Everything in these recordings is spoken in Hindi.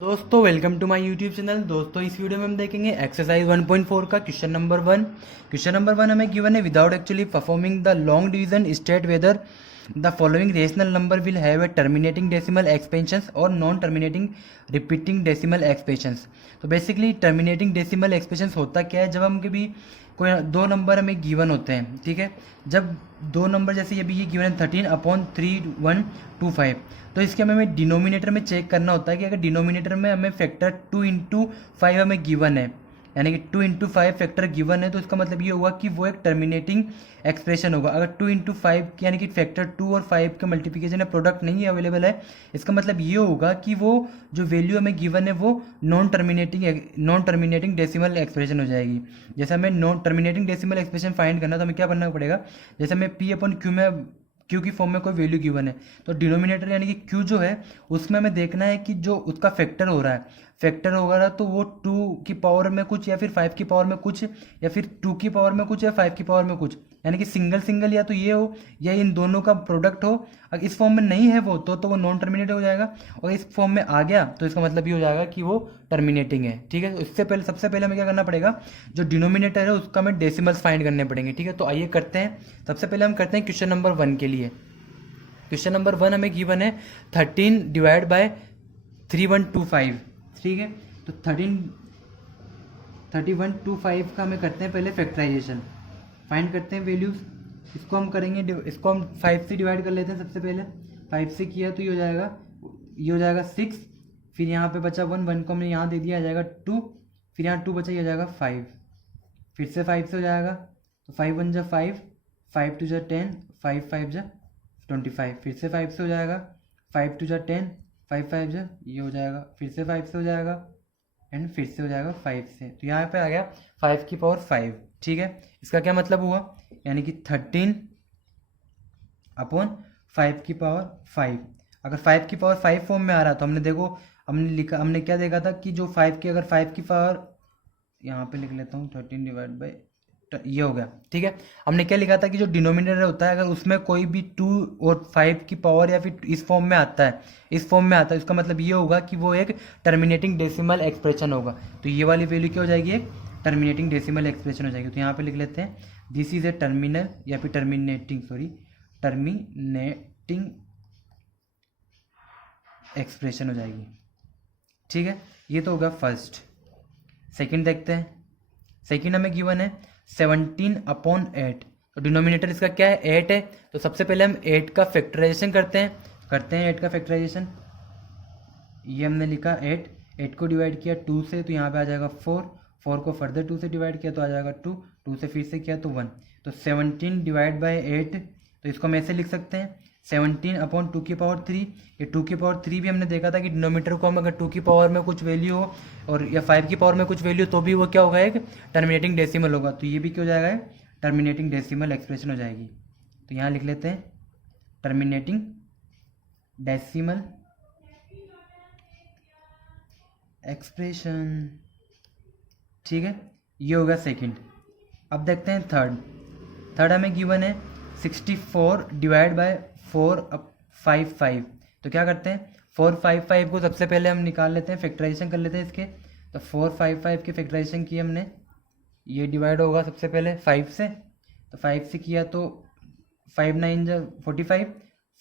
दोस्तों welcome to my YouTube channel. दोस्तों इस वीडियो में हम देखेंगे एक्सरसाइज 1.4 का क्वेश्चन नंबर 1। क्वेश्चन नंबर 1 हमें गिवन है without actually performing the long division state whether the following rational number will have a terminating decimal expansions और non terminating repeating decimal expansions. तो बेसिकली टर्मिनेटिंग डेसिमल एक्सपेंशंस होता क्या है, जब हम कभी कोई दो नंबर हमें गिवन होते हैं, ठीक है, जब दो नंबर जैसे अभी ये गिवन है 13/3125, तो इसके हमें डिनोमिनेटर में चेक करना होता है कि अगर डिनोमिनेटर में हमें फैक्टर 2 × 5 हमें गिवन है, यानी कि 2 × 5 फैक्टर गिवन है, तो इसका मतलब ये होगा कि वो एक टर्मिनेटिंग एक्सप्रेशन होगा। अगर 2 × 5 यानी कि फैक्टर 2 और 5 का मल्टीप्लिकेशन या प्रोडक्ट नहीं अवेलेबल है, इसका मतलब ये होगा कि वो जो वैल्यू हमें गिवन है वो नॉन टर्मिनेटिंग डेसिमल एक्सप्रेशन हो जाएगी। जैसे हमें non terminating decimal expression find करना, तो हमें क्या करना पड़ेगा, जैसे हमें P/Q में क्यू की फॉर्म में कोई वैल्यू गिवन है, तो डिनोमिनेटर यानी कि क्यू जो है उसमें हमें देखना है कि जो उसका फैक्टर हो रहा है, फैक्टर होगा तो वो 2 की पावर में कुछ या फिर 5 की पावर में कुछ या फिर 2 की पावर में कुछ या 5 की पावर में कुछ, यानी कि सिंगल सिंगल या तो ये हो या इन दोनों का प्रोडक्ट हो। अगर इस फॉर्म में नहीं है वो तो वो नॉन टर्मिनेट हो जाएगा, और इस फॉर्म में आ गया तो इसका मतलब ये हो जाएगा कि वो टर्मिनेटिंग है। ठीक है, तो इससे पहले सबसे पहले हमें क्या करना पड़ेगा, जो डिनोमिनेटर है उसका हमें डेसिमल्स फाइंड करने पड़ेंगे। ठीक है, तो आइए करते हैं। सबसे पहले हम करते हैं क्वेश्चन नंबर 1 के लिए। क्वेश्चन नंबर 1 हमें गिवन है 13/3125। ठीक है, तो 3125 का हमें करते हैं पहले फैक्टराइजेशन, फाइंड करते हैं वैल्यूज। इसको हम करेंगे, इसको हम 5 से डिवाइड कर लेते हैं। सबसे पहले 5 से किया तो ये हो जाएगा 6, फिर यहाँ पे बचा 1 को हमने यहाँ दे दिया, आ जाएगा 2, फिर यहाँ 2 बचा, ये हो जाएगा 5, फिर से 5 से हो जाएगा, तो 5 1 जा 5, 5 2 जा 10, 5 5 जा 25, फिर से 5 से हो जाएगा, 5 2 जा 10, 5 5 जा ये हो जाएगा, फिर से 5 से हो जाएगा एंड फिर से हो जाएगा 5 से, तो यहाँ पे आ गया 5 की पावर 5। ठीक है, इसका क्या मतलब हुआ, यानी कि 13/5 की पावर 5। अगर 5 की पावर 5 फॉर्म में आ रहा तो हमने क्या देखा था कि जो 5 की, अगर 5 की पावर यहाँ पे लिख लेता हूँ 13 डिवाइड बाई ये हो गया। ठीक है, हमने क्या लिखा था कि जो डिनोमिनेटर होता है अगर उसमें कोई भी 2 और 5 की पावर या फिर इस फॉर्म में आता है, इसका मतलब ये होगा कि वो एक टर्मिनेटिंग डेसिमल एक्सप्रेशन होगा। तो ये वाली वैल्यू क्या हो जाएगी, एक टर्मिनेटिंग डेसिमल एक्सप्रेशन हो जाएगी। तो यहाँ पे लिख लेते हैं दिस इज ए टर्मिनल या फिर टर्मिनेटिंग एक्सप्रेशन हो जाएगी। ठीक है, ये तो होगा फर्स्ट। सेकंड देखते हैं। सेकंड हमें गिवन है 17/8, तो डिनोमिनेटर इसका क्या है, 8 है। तो सबसे पहले हम 8 का फैक्टराइजेशन करते हैं 8 का फैक्टराइजेशन। ये हमने लिखा 8 को डिवाइड किया 2 से, तो यहाँ पे आ जाएगा 4 को फर्दर 2 से डिवाइड किया तो आ जाएगा 2 से फिर से किया तो 1, तो 17 डिवाइड बाई 8, तो इसको हम ऐसे लिख सकते हैं 17/2 की पावर 3। ये 2 की पावर 3 भी हमने देखा था कि डिनोमीटर को हम अगर 2 की पावर में कुछ वैल्यू हो और या 5 की पावर में कुछ वैल्यू, तो भी वो क्या होगा, एक टर्मिनेटिंग डेसिमल होगा। तो ये भी क्या हो जाएगा, टर्मिनेटिंग डेसिमल एक्सप्रेशन हो जाएगी। तो यहाँ लिख लेते हैं टर्मिनेटिंग डेसिमल एक्सप्रेशन। ठीक है, ये होगा सेकंड। अब देखते हैं थर्ड हमें गिवन है 64 डिवाइड बाय 4/5। तो क्या करते हैं, 4/5 को सबसे पहले हम निकाल लेते हैं, फैक्टराइजेशन कर लेते हैं इसके। तो 4/5 के फैक्टराइजेशन किए हमने, ये डिवाइड होगा सबसे पहले 5 से, तो 5 से किया तो 5 9 जा 45,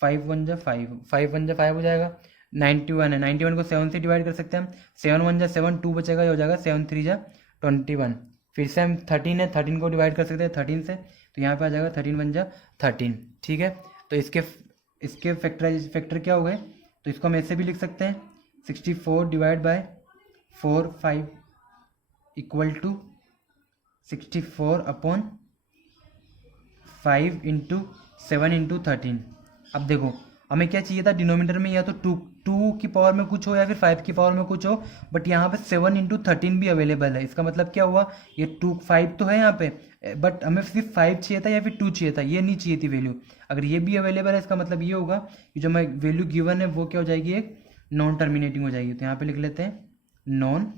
5 1 जा 5, 5 1 जा 5 हो जाएगा। 91 है, 91 को 7 से डिवाइड कर सकते हैं हम, 7 1 जा 7, 2 बचेगा, ये हो जाएगा 7 3 जा 21। फिर से हम 13 है, 13 को डिवाइड कर सकते हैं 13 से, तो यहाँ पे आ जाएगा 13 1 जा 13। ठीक है, तो इसके फैक्टर क्या हो गए, तो इसको हम ऐसे भी लिख सकते हैं 64 divide by 4/5 equal to 64/5 into 7 into 13। अब देखो हमें क्या चाहिए था, डिनोमिनेटर में या तो 2 की पावर में कुछ हो या फिर 5 की पावर में कुछ हो, बट यहाँ पे 7 इंटू 13 भी अवेलेबल है। इसका मतलब क्या हुआ, ये 5 तो है यहाँ पे, बट हमें सिर्फ 5 चाहिए था या फिर 2 चाहिए था, ये नहीं चाहिए थी वैल्यू। अगर ये भी अवेलेबल है, इसका मतलब ये होगा कि जो हमें वैल्यू गिवन है वो क्या हो जाएगी, एक नॉन टर्मिनेटिंग हो जाएगी। तो यहाँ पे लिख लेते हैं नॉन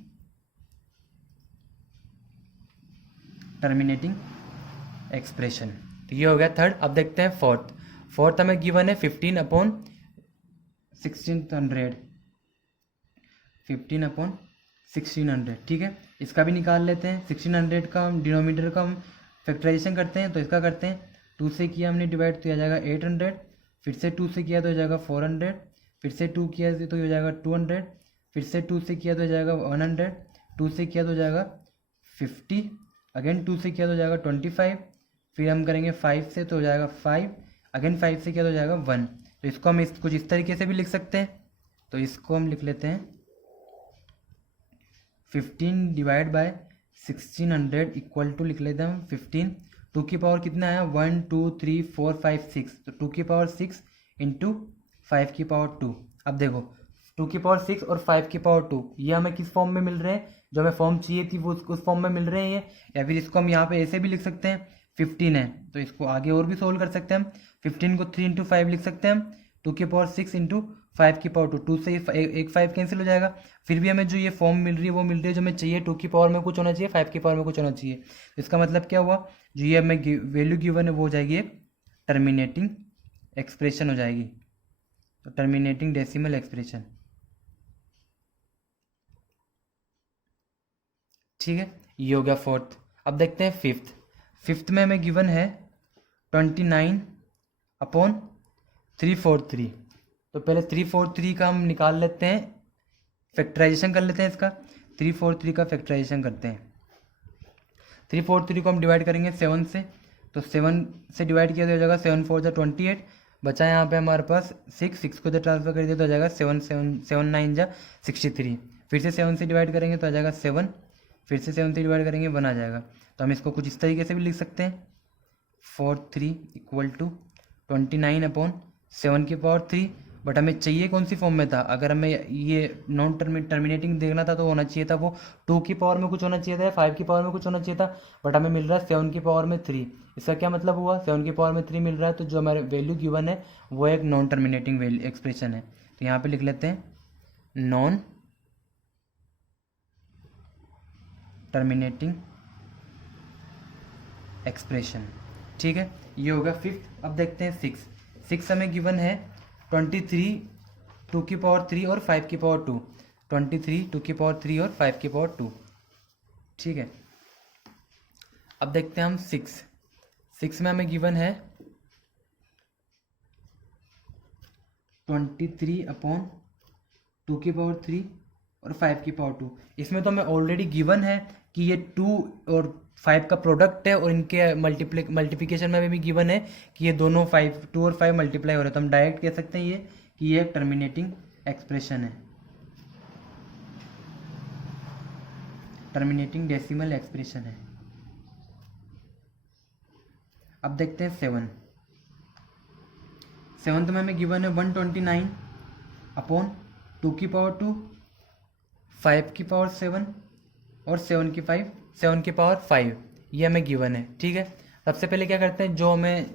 टर्मिनेटिंग एक्सप्रेशन। तो ये हो गया थर्ड। अब देखते हैं फोर्थ हमें गिवन है 15/1600। 15 अपॉन 1600, ठीक है। इसका भी निकाल लेते हैं। 1600 का हम डिनोमिनेटर का हम फैक्टराइजेशन करते हैं, तो इसका करते हैं 2 से किया हमने डिवाइड तो हो जाएगा 800, फिर से 2 से किया तो हो जाएगा 400, फिर से 2 किया तो हो जाएगा 200, फिर से 2 से किया तो हो जाएगा 100, 2 से किया तो हो जाएगा 50, अगेन 2 से किया तो हो जाएगा 25, फिर हम करेंगे 5 से तो हो जाएगा 5, अगेन 5 से किया तो हो जाएगा 1। तो इसको हम कुछ इस तरीके से भी लिख सकते हैं। तो इसको हम लिख लेते हैं 15 डिवाइड बाय 1600 इक्वल टू लिख लेते हैं हम 15। 2 की पावर कितना है 1 2 3 4 5 6, तो 2 की पावर 6 इंटू 5 की पावर 2। अब देखो 2 की पावर 6 और 5 की पावर 2 ये हमें किस फॉर्म में मिल रहे हैं, जो हमें फॉर्म चाहिए थी वो उस फॉर्म में मिल रहे हैं ये। या फिर इसको हम यहाँ पे ऐसे भी लिख सकते हैं 15 है तो इसको आगे और भी सोल्व कर सकते हैं हम। 15 को 3 इंटू 5 लिख सकते हैं हम, 2 की पावर 6 इंटू 5 की पावर 2, 2 से एक 5 कैंसिल हो जाएगा। फिर भी हमें जो ये फॉर्म मिल रही है वो मिल रही है जो हमें चाहिए, 2 की पावर में कुछ होना चाहिए, 5 की पावर में कुछ होना चाहिए। इसका मतलब क्या हुआ, जो ये हमें वैल्यू गिवन है वो हो जाएगी एक टर्मिनेटिंग एक्सप्रेशन हो जाएगी, तो टर्मिनेटिंग डेसिमल एक्सप्रेशन, ठीक है। ये हो गया फोर्थ। अब देखते हैं फिफ्थ। फिफ्थ में हमें गिवन है 29 अपॉन 343। तो पहले 343 का हम निकाल लेते हैं, फैक्टराइजेशन कर लेते हैं इसका। 343 का फैक्टराइजेशन करते हैं। 343 को हम डिवाइड करेंगे 7 से, तो 7 से डिवाइड किया तो हो जाएगा 7 4 जा 28, बचा यहाँ पे हमारे पास 6 को इधर ट्रांसफर कर दिया तो हो जाएगा 7 9 जा 63। फिर से 7 से डिवाइड करेंगे तो आ जाएगा 7, फिर से 7 से डिवाइड करेंगे 1 आ जाएगा। तो हम इसको कुछ इस तरीके से भी लिख सकते हैं 43 इक्वल टू 29 अपॉन 7 की पावर 3। बट हमें चाहिए कौन सी फॉर्म में था, अगर हमें ये नॉन टर्मिनेटिंग देखना था तो होना चाहिए था वो 2 की पावर में कुछ होना चाहिए था या 5 की पावर में कुछ होना चाहिए था, बट हमें मिल रहा है 7 की पावर में 3। इसका क्या मतलब हुआ, 7 की पावर में 3 मिल रहा है तो जो हमारे वैल्यू गिवन है वो एक नॉन टर्मिनेटिंग वैल्यू एक्सप्रेशन है। तो यहाँ पे लिख लेते हैं नॉन टर्मिनेटिंग एक्सप्रेशन, ठीक है। ये होगा फिफ्थ। अब देखते हैं सिक्स। सिक्स हमें गिवन है 23 2 की पावर 3 और 5 की पावर 2, 23 2 की पावर 3 और 5 की पावर 2, ठीक है। अब देखते हैं हम सिक्स। सिक्स में हमें गिवन है 23 अपॉन 2 की पावर 3 और 5 की पावर 2। इसमें तो हमें ऑलरेडी गिवन है कि ये 2 और 5 का प्रोडक्ट है और इनके मल्टीप्लिकेशन में भी गिवन है कि ये दोनों 2 और 5 मल्टीप्लाई हो रहे हैं। तो हम डायरेक्ट कह सकते हैं ये कि ये एक टर्मिनेटिंग एक्सप्रेशन है, टर्मिनेटिंग डेसिमल एक्सप्रेशन है। अब देखते हैं सेवन। सेवन्थ में हमें गिवन है 129 अपॉन 2 की पावर 2, 5 की पावर 7 और 7 की पावर 5, ये हमें गिवन है, ठीक है। सबसे पहले क्या करते हैं, जो हमें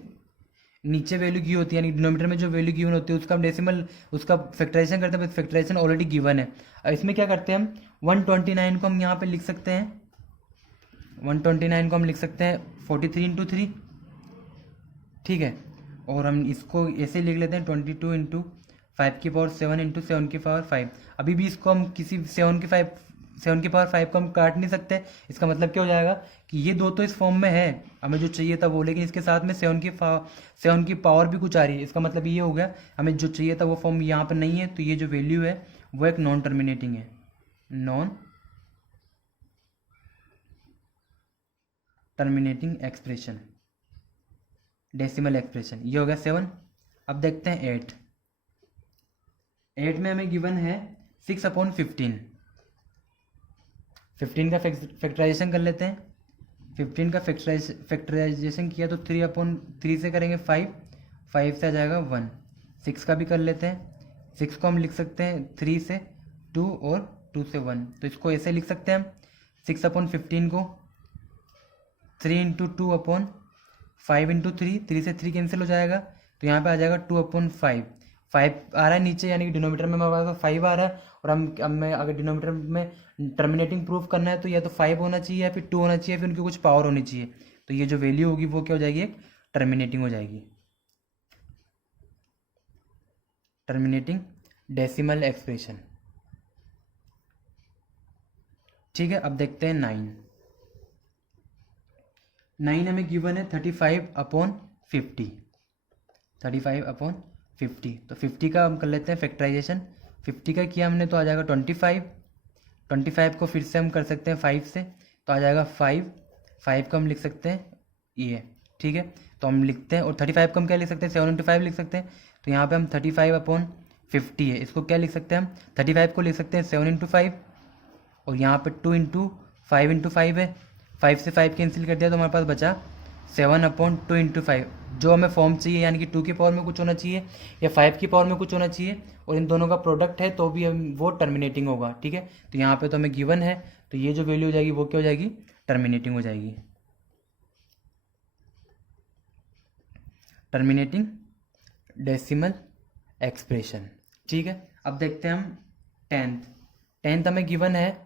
नीचे वैल्यू की होती है यानी डिनोमिनेटर में जो वैल्यू गिवन होती है उसका हम डेसिमल उसका फैक्टराइजेशन करते हैं, फैक्टराइजेशन ऑलरेडी गिवन है। अब इसमें क्या करते हैं हम 129 को हम यहाँ पे लिख सकते हैं, 129 को हम लिख सकते हैं 43 इंटू 3, ठीक है। और हम इसको ऐसे लिख लेते हैं 22 इंटू 5 की पावर 7 इंटू 7 की पावर 5। अभी भी इसको हम किसी 7 की पावर 5 को हम काट नहीं सकते। इसका मतलब क्या हो जाएगा कि ये दो तो इस फॉर्म में है, हमें जो चाहिए था वो, लेकिन इसके साथ में 7 की पावर भी कुछ आ रही है। इसका मतलब ये हो गया हमें जो चाहिए था वो फॉर्म यहाँ पर नहीं है, तो ये जो वैल्यू है वो एक नॉन टर्मिनेटिंग है, non terminating expression, decimal expression. ये हो गया 7। अब देखते हैं 8। 8 में हमें गिवन है 6 अपॉन 15। 15 का फैक्टराइजेशन कर लेते हैं। 15 का फैक्टराइजेशन किया तो 3 अपॉन 3 से करेंगे 5, 5 से आ जाएगा 1। 6 का भी कर लेते हैं। 6 को हम लिख सकते हैं 3 से 2 और 2 से 1, तो इसको ऐसे लिख सकते हैं हम 6 अपॉन 15 को 3 इंटू 2 अपॉन 5 इंटू 3, 3 से 3 कैंसिल हो जाएगा तो यहाँ पे आ जाएगा 2 अपॉन 5। 5 आ रहा है नीचे यानी कि डिनोमीटर में हमारे पास 5 आ रहा है, और हमें अगर डिनोमीटर में टर्मिनेटिंग प्रूफ करना है तो या तो 5 होना चाहिए या फिर 2 होना चाहिए, फिर उनकी कुछ पावर होनी चाहिए। तो ये जो वैल्यू होगी वो क्या हो जाएगी, एक टर्मिनेटिंग हो जाएगी, टर्मिनेटिंग डेसिमल एक्सप्रेशन। ठीक है, अब देखते हैं 9 हमें गिवन है 35/50, 35/50। तो 50 का हम कर लेते हैं फैक्टराइजेशन। 50 का किया हमने तो आ जाएगा 25 को फिर से हम कर सकते हैं 5 से, तो आ जाएगा 5 को हम लिख सकते हैं ये, ठीक है। तो हम लिखते हैं, और 35 को हम क्या लिख सकते हैं, 7 × 5 लिख सकते हैं। तो यहाँ पे हम 35/50 है, इसको क्या लिख सकते हैं हम, 35 को लिख सकते हैं 7 × 5, और यहाँ पे 2 × 5 है, 5 से 5 कैंसिल कर दिया तो हमारे पास बचा 7/2 × 5। जो हमें फॉर्म चाहिए, यानी कि 2 की पावर में कुछ होना चाहिए या 5 की पावर में कुछ होना चाहिए, और इन दोनों का प्रोडक्ट है तो भी वो टर्मिनेटिंग होगा, ठीक है। तो यहाँ पे तो हमें गिवन है, तो ये जो वैल्यू हो जाएगी वो क्या हो जाएगी, टर्मिनेटिंग हो जाएगी, टर्मिनेटिंग डेसिमल एक्सप्रेशन, ठीक है। अब देखते हैं हम 10th हमें गिवन है,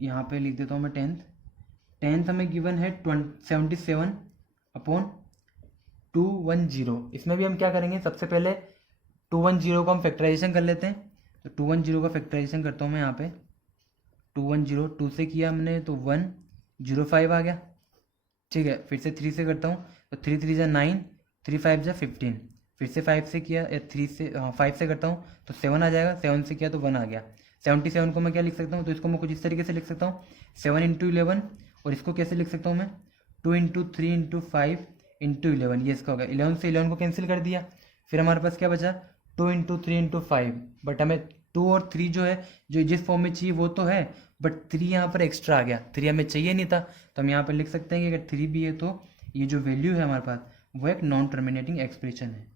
यहाँ पे लिख देता हूँ मैं 10th हमें गिवन है 77/210। इसमें भी हम क्या करेंगे, सबसे पहले 210 का हम फैक्टराइजेशन कर लेते हैं। तो 210 का फैक्टराइजेशन करता हूँ मैं यहाँ पे, 210 2 से किया हमने तो 105 आ गया, ठीक है। फिर से 3 से करता हूँ तो 3 3 जा 9, 3 5 जा 15। फिर से 5 से किया, या 5 से करता हूँ तो 7 आ जाएगा, 7 से किया तो 1 आ गया। 77 को मैं क्या लिख सकता हूँ, तो इसको मैं कुछ इस तरीके से लिख सकता हूँ 7 × 11, और इसको कैसे लिख सकता हूँ मैं 2 × 3 × 5 × 11, ये इसका होगा। 11 से 11 को कैंसिल कर दिया, फिर हमारे पास क्या बचा 2 × 3 × 5, बट हमें 2 और 3 जो है, जो जिस फॉर्म में चाहिए वो तो है, बट 3 यहाँ पर एक्स्ट्रा आ गया, 3 हमें चाहिए नहीं था। तो हम यहाँ पर लिख सकते हैं कि अगर 3 भी है तो ये जो वैल्यू है हमारे पास वो एक नॉन टर्मिनेटिंग एक्सप्रेशन है।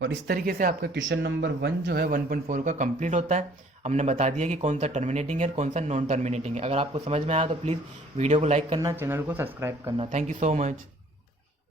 और इस तरीके से आपका क्वेश्चन नंबर 1 जो है 1.4 का कंप्लीट होता है। हमने बता दिया कि कौन सा टर्मिनेटिंग है और कौन सा नॉन टर्मिनेटिंग है। अगर आपको समझ में आया तो प्लीज़ वीडियो को लाइक करना, चैनल को सब्सक्राइब करना। Thank you so much.